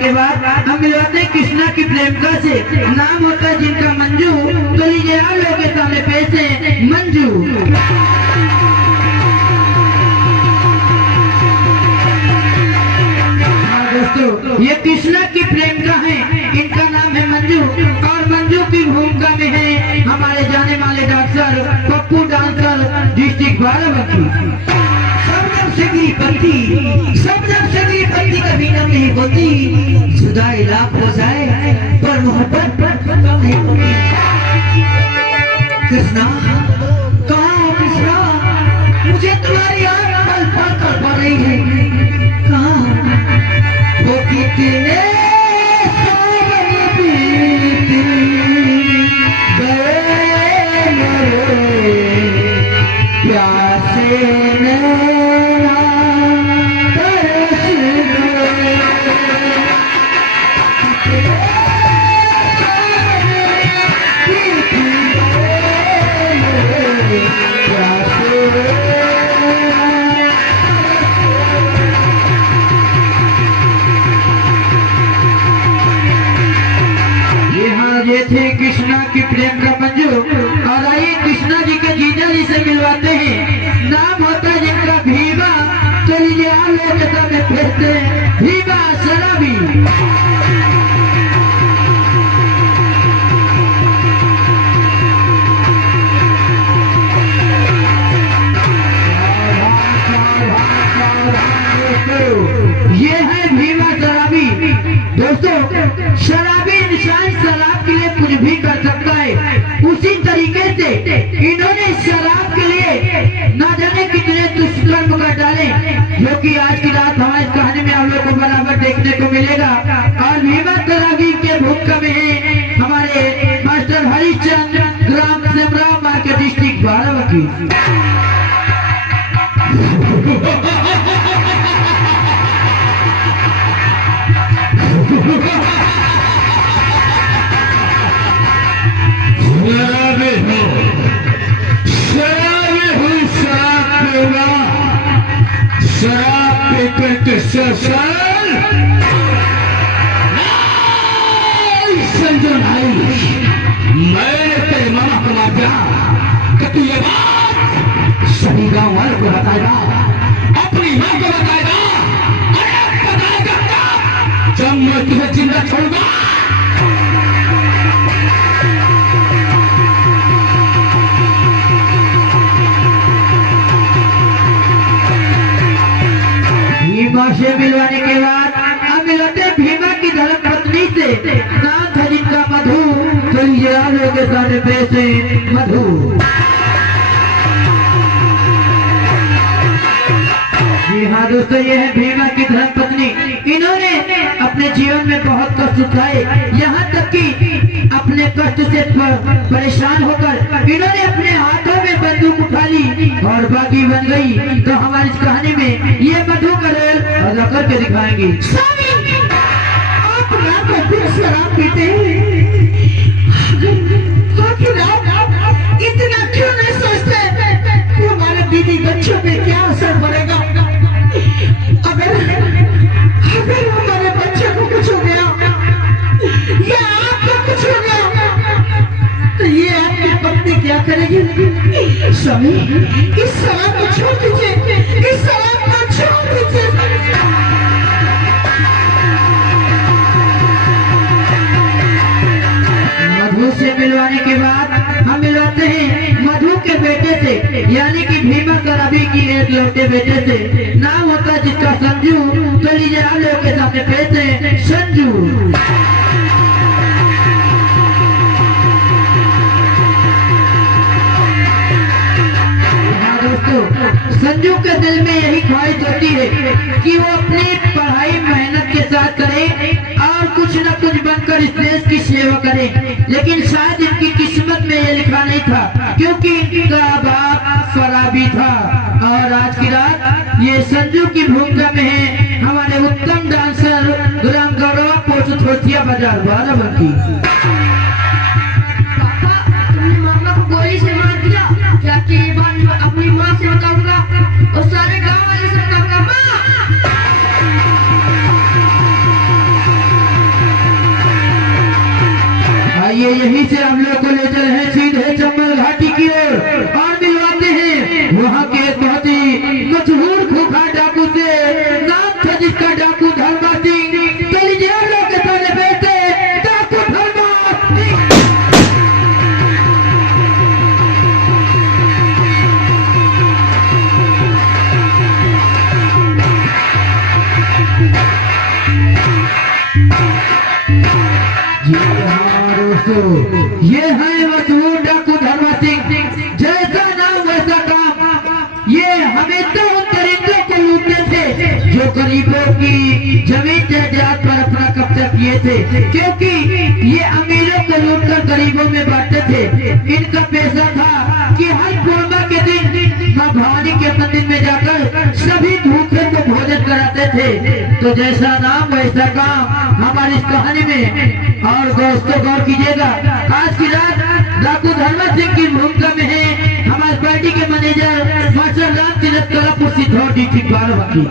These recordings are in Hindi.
के बाद हम मिलवाते हैं कृष्णा की प्रेमिका से, नाम होता है जिनका मंजू। तो लीजिए आप लोगों के सामने पेश है मंजू। दोस्तों ये कृष्णा की प्रेमिका है, इनका नाम है मंजू और मंजू की भूमिका में है हमारे जाने माने doctor Pappu dancer district Barabanki. सब जब सगी पत्ती कभी नम नहीं होती, जुदा इलाक हो जाए पर मोहब्बत नहीं होती। कृष्णा कहाँ हो कृष्णा, मुझे तुम्हारी याद पल पल कर पा रही है। कहाँ वो कितने थे कृष्णा की प्रेम का मंजू। और आइए कृष्णा जी के जीजा जी से मिलवाते हैं, नाम होता है जिनका भीमा। तो लीजिए आप लोग के सामने भेजते हैं भीमा शराबी। ये है भीमा शराबी। दोस्तों शराबी इंसान शराब के लिए कुछ भी कर सकता है, उसी तरीके से इन्होंने शराब के लिए ना जाने कितने दुष्कर्म कर डाले, जो कि आज की रात हमारी कहानी में हम लोग को बराबर देखने को मिलेगा। और भीमा शराबी के भूमिका में है हमारे मास्टर हरिचंद ग्राम सेमराव मार्केट डिस्ट्रिक्ट बाराबंकी। शराब पीते संजन भाई, मैंने तेरे मामा को मार दिया कि तू ये बात सभी गांव वालों को बताएगा, अपनी माँ को बताएगा। अरे बताएगा क्या, जब मैं तुझे जिंदा छोड़ूंगा। भीमा से मिलवाने के बाद हम मिलते भीमा की धर्म पत्नी से, नाम था जिनका मधु। तो ये लोगों के सामने पेश है मधु। जी हाँ दोस्तों, ये है भीमा की धर्म पत्नी। इन्होंने अपने जीवन में बहुत कष्ट उठाए, यहाँ तक कि अपने कष्ट से परेशान होकर इन्होंने अपने हाथों में बंदूक उठा ली और बागी बन गई। तो हमारी इस कहानी में ये मधु का रोल अदा करके दिखाएंगे। आप रात को फिर शराब पीते हैं, इतना क्यों नहीं सोचते कि हमारे बीवी बच्चों पे क्या असर पड़ेगा। अगर हमारे बच्चे को कुछ हो गया या आपको कुछ हो गया तो ये आपकी पत्नी क्या करेगी। स्वामी इस शराब को छोड़ दीजिए, इस शराब को छोड़ दीजिए। मधु से मिलवाने के बाद हम मिलवाते हैं मधु के बेटे से, यानी कि भीमा शराबी की एक लौटे बेटे से, नाम होता है जिसका संजू। तो लीजिए आप लोगों के सामने पेश है संजू। संजू के दिल में यही ख्वाहिश होती है कि वो अपनी पढ़ाई मेहनत के साथ करे और कुछ न कुछ बनकर इस देश की सेवा करे, लेकिन शायद इनकी किस्मत में ये लिखा नहीं था, क्योंकि इनका बाप शराबी था। और आज की रात ये संजू की भूमिका में है हमारे उत्तम डांसर ग्राम गौरव पोस्ट थोथिया बाजार बाराबंकी। मामा को गोली से मार दिया, जाके ये बात अपनी माँ से बताऊंगा और सारे गांव वाले से बताऊंगा। माँ यहीं से हम लोग को ले चले हैं सीधे चंबल घाटी की ओर और मिलवाते हैं वहाँ के एक बहुत ही मशहूर खूंखार डाकू से, नाम था जिसका डाकू धर्मा सिंह। चलिए हम लोग के सामने बैठे डाकू धर्मा सिंह। जी हाँ दोस्तों, ये है मशहूर डाकू धर्मा सिंह। जैसा नाम वैसा काम। ये हमेशा उन दरिंदों को लूटते थे जो गरीबों की जमीन जायदाद पर अपना कब्जा किए थे, क्योंकि ये अमीरों को लूटकर गरीबों में बांटते थे। इनका पेशा था कि हर पूर्णिमा के दिन मां भवानी के मंदिर में जाकर सभी भूखे को भोजन कराते थे। तो जैसा नाम वैसा काम हमारी इस कहानी में। और दोस्तों गौर कीजिएगा, आज की रात डाकू धर्मा सिंह की भूमिका में है हमारे पार्टी के manager master Ram Tirath Kalapur Siddhaur district Barabanki.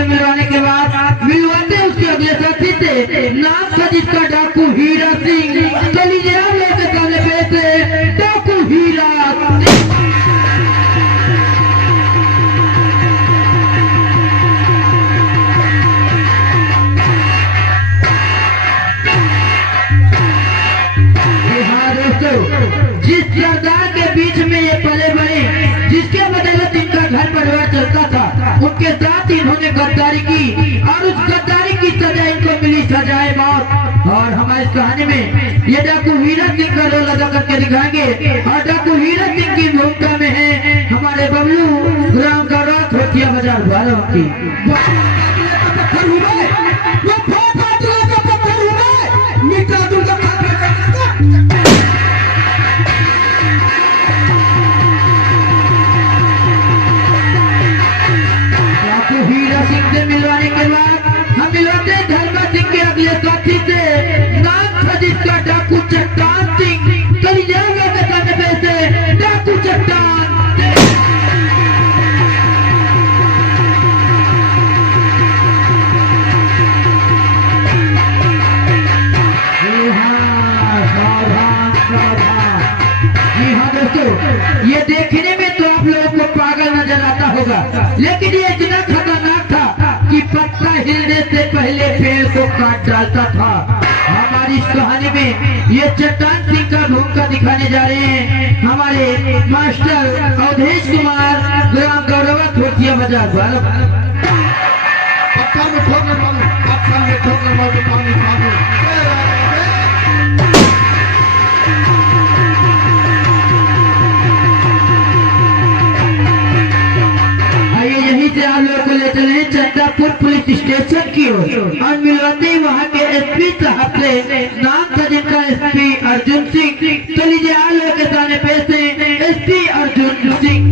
मिलवाने के बाद मिलवाते उसके अगले साथी से, नाम था जिसका डाकू हीरा सिंह। चलिए हम लोग के सामने बैठे डाकू हीरा सिंह। हाँ दोस्तों, जिस सरदार के बीच में ये पले बड़े, जिसके बदौलत इनका घर परिवार चलता था, उनके साथ इन्होंने गद्दारी की और उस गद्दारी की सजा इनको मिली, सजाए मौत। और हमारी कहानी में ये डाकू हीरा सिंह का रोल अदा करके दिखाएंगे। और डाकू हीरा सिंह की भूमिका में है हमारे बबलू ग्राम का रात होतिया बाजार बाराबंकी। हीरा सिंह से मिलवाने के बाद हम मिलवाते हैं धर्मा सिंह के अगले साथी से, नाम था जिसका डाकू चट्टान सिंह। चलिए जाएगा के सामने बैठे डाकू चट्टान सिंह। जी हाँ दोस्तों, ये देखने में तो आप लोगों को पागल नजर आता होगा, लेकिन ये इतना खतरनाक था कि पत्ता हिलने से पहले पेड़ को काट डालता था। हमारी इस कहानी में ये चट्टान सिंह का भूमिका दिखाने जा रहे हैं हमारे मास्टर अवधेश कुमार ग्राम गौरवा थोटिया बाजार बाराबंकी। पत्थर में ठोकने वाले, पत्थर में ठोकने वाले पानी पानी। आइए यहीं से आप लोगों को ले चले चंदापुर पुलिस स्टेशन की ओर और मिलवाते ही वहाँ के एसपी साहब से, नाम था जिनका एसपी अर्जुन सिंह। तो लीजिए आप लोगों के सामने पेश है एसपी अर्जुन सिंह।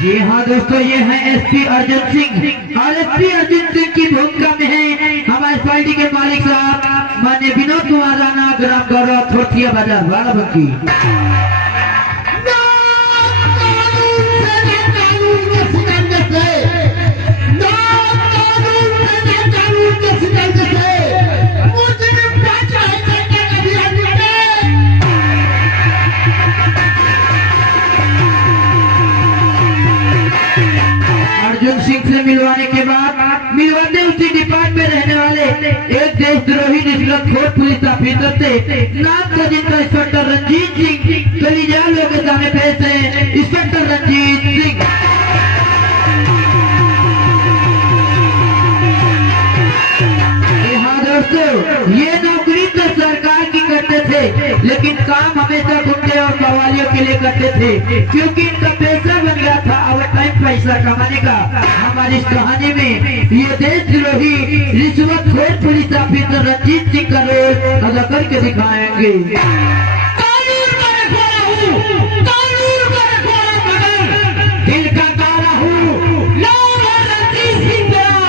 जी हाँ दोस्तों, ये है एसपी अर्जुन सिंह। और एसपी अर्जुन सिंह की भूमिका में है हमारे पार्टी के मालिक साहब माननीय विनोद कुमार राणा ग्राम गौरव थोटिया बाजार बाराबंकी। अर्जुन सिंह से मिलवाने के बाद मिलवाते उसी डिपार्टमेंट में रहने वाले एक देशद्रोही निष्ठुर पुलिस ऑफिसर से, नाम था जिनका इंस्पेक्टर रंजीत सिंह। तो लीजिए लोगों के सामने पेश है इंस्पेक्टर रंजीत सिंह। हाँ दोस्तों, लेकिन काम हमेशा गुंडे और कवालियों के लिए करते थे, क्योंकि इनका पैसा बन गया था और टाइम पैसा कमाने का। हमारी इस कहानी में ये देशद्रोही रिश्वतखोर पुलिस ऑफिसर रंजीत सिंह का रोल अदा करके दिखाएंगे। कानून का रखवाला हूँ, कानून का रखवाला मगर दिल का तारा हूँ। नाम है रणजीत सिंह तेरा,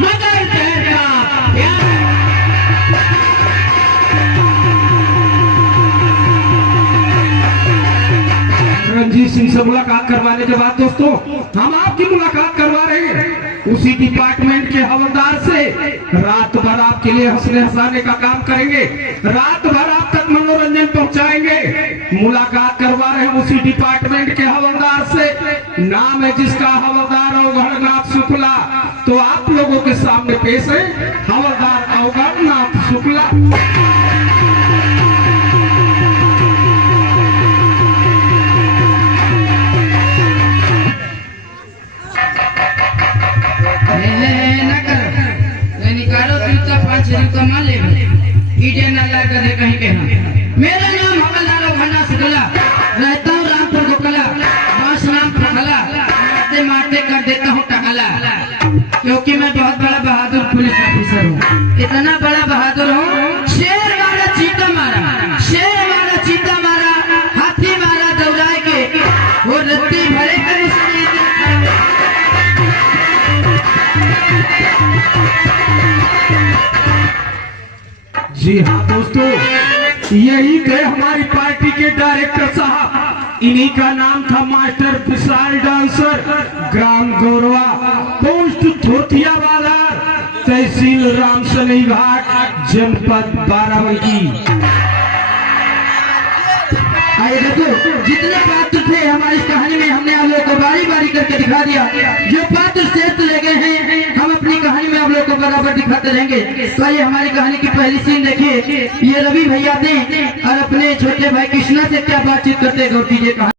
मगर शहर का प्यार। रणजीत सिंह से मुलाकात करवाने के बाद दोस्तों हम आपकी मुलाकात करवा रहे हैं उसी डिपार्टमेंट के हवलदार से। रात भर आपके लिए हंसने हंसाने का काम करेंगे, रात भर आप तक मनोरंजन पहुंचाएंगे। मुलाकात करवा रहे हैं उसी डिपार्टमेंट के हवलदार से, नाम है जिसका हवलदार अवगढ़नाथ शुक्ला। तो आप लोगों के सामने पेश है हवलदार अवगढ़नाथ शुक्ला। निकालो जूता 5 जूता मान ले ईटे ना ला कर दे कहीं के हम। मेरा नाम हवलदार अवगढ़नाथ शुक्ला, रहता हूँ रामपुर गोकला, बांस नाम फखला, मारते मारते कर देता हूँ टकला, क्योंकि मैं बहुत बड़ा बहादुर पुलिस ऑफिसर हूँ। इतना बड़ा बहादुर हूँ, शेर मारा चीता मारा, शेर मारा चीता मारा, हाथी मारा दौड़ाए के, वो रत्ती भरे कर जी हाँ दोस्तों, यही थे हमारी पार्टी के डायरेक्टर साहब। इन्हीं का नाम था मास्टर विशाल डांसर, ग्राम गौरवा, पोस्ट छोथियावाला, तहसील रामसनी घाट, जनपद बाराबंकी। आइए देखो, जितने पात्र थे हमारी इस कहानी में हमने आप लोगों को बारी बारी करके दिखा दिया। जो पात्र शेष ले गए हैं हम अपनी कहानी में आप लोगों को बराबर दिखाते रहेंगे। तो ये हमारी कहानी की पहली सीन देखिए। ये रवि भैया थे और अपने छोटे भाई कृष्णा से क्या बातचीत करते गौर कीजिए।